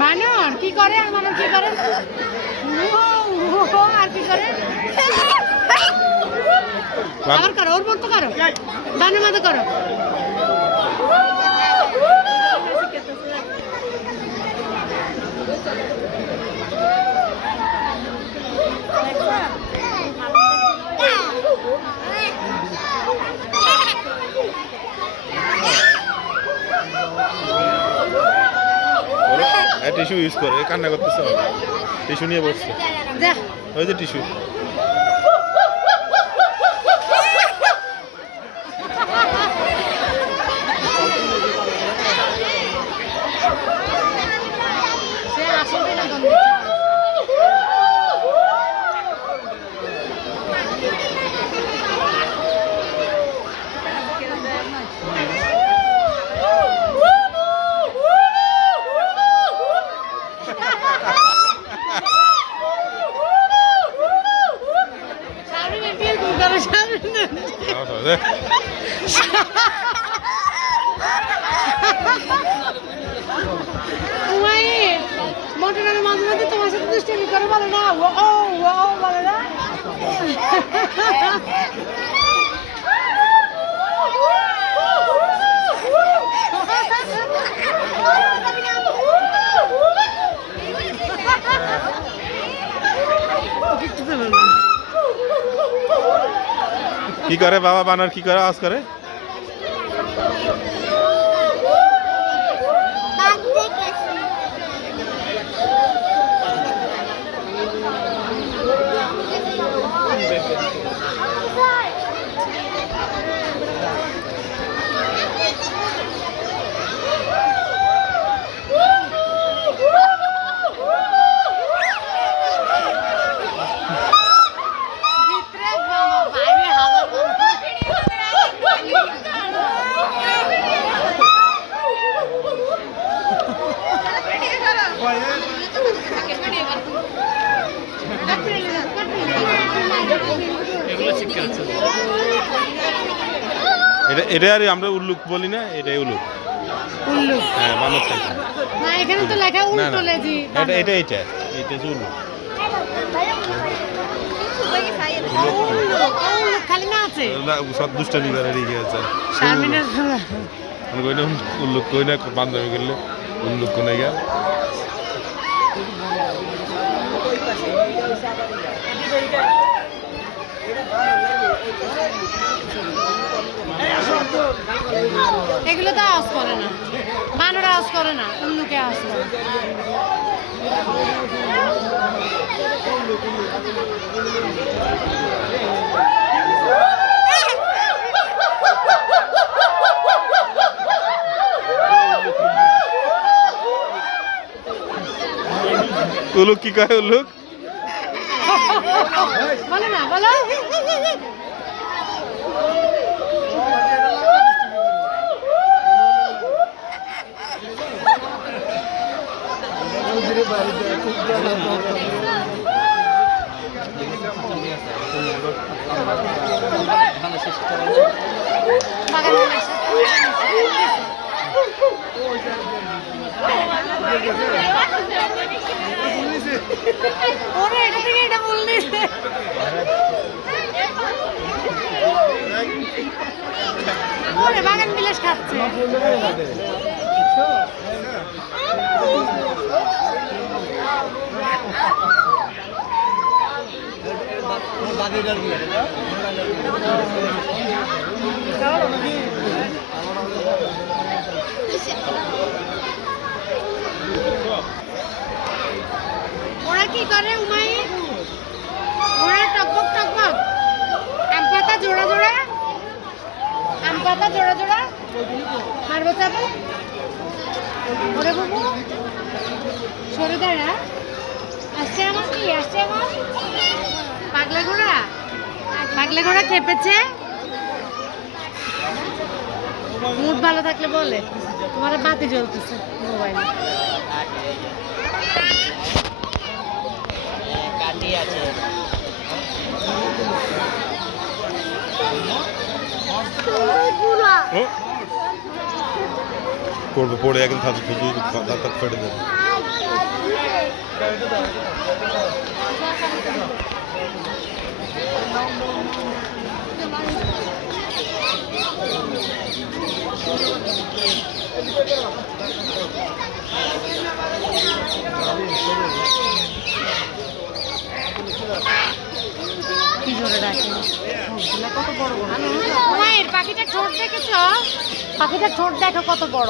বানর কি করে? আর বানর কি করে? আর কি করে? আবার করো, ওর মতো করো, বানর মতো করো। টিস্যু ইউজ করে, কান্না করতেছে, টিস্যু নিয়ে বসছে, ওই যে টিস্যু। মোটরের মাঝে মাঝে তোমার সাথে দুষ্টামি করে বলে না, ও বলে না। কি করে বাবা বানর, কি করে আওয়াজ করে? এটা আর আমরা উল্লুক বলি না, এটাই উল্লুক। উল্লুক, হ্যাঁ, বানর থাকে না, এখানে তো লেখা উল্টো লেজি। এটা যে উল্লুক। উল্লুক খালি না আছে, সব দুষ্টামি করে রেখে আছে। শারমিনের উল্লুক কই না, বান্ধবী করলে উল্লুক কোনে গেল। এগুলো তো আওয়াজ করে না, বানর আওয়াজ করে না, উল্লুকে আওয়াজ করে। উল্লুক কি কয়? উল্লুক বলে না, বলো। ওরে এটা থেকে এটা বললি, ওরে বাগান বিলাস খাচ্ছে। ওরা কি করে উমাই? ওরা টকবক টকবক আম পাতা জোড়া জোড়া, আম পাতা জোড়া জোড়া মারবো চাপো। ওরে বাবু সরে দাঁড়া, আসছে আমার, কি আসছে আমার পাগলা ঘোড়া। পাগলা ঘোড়া খেপেছে, মুড ভালো থাকলে বলে তোমার বাতি জ্বলতেছে মোবাইলে। কাটি আছে ও পড়বে, পড়ে একদম দাঁত ফেটে দেবে। কি জোরে ডাকে কত বড় বড়। মায়ের পাখিটা ঠোঁট দেখেছ? পাখিটা ঠোঁট দেখো কত বড়।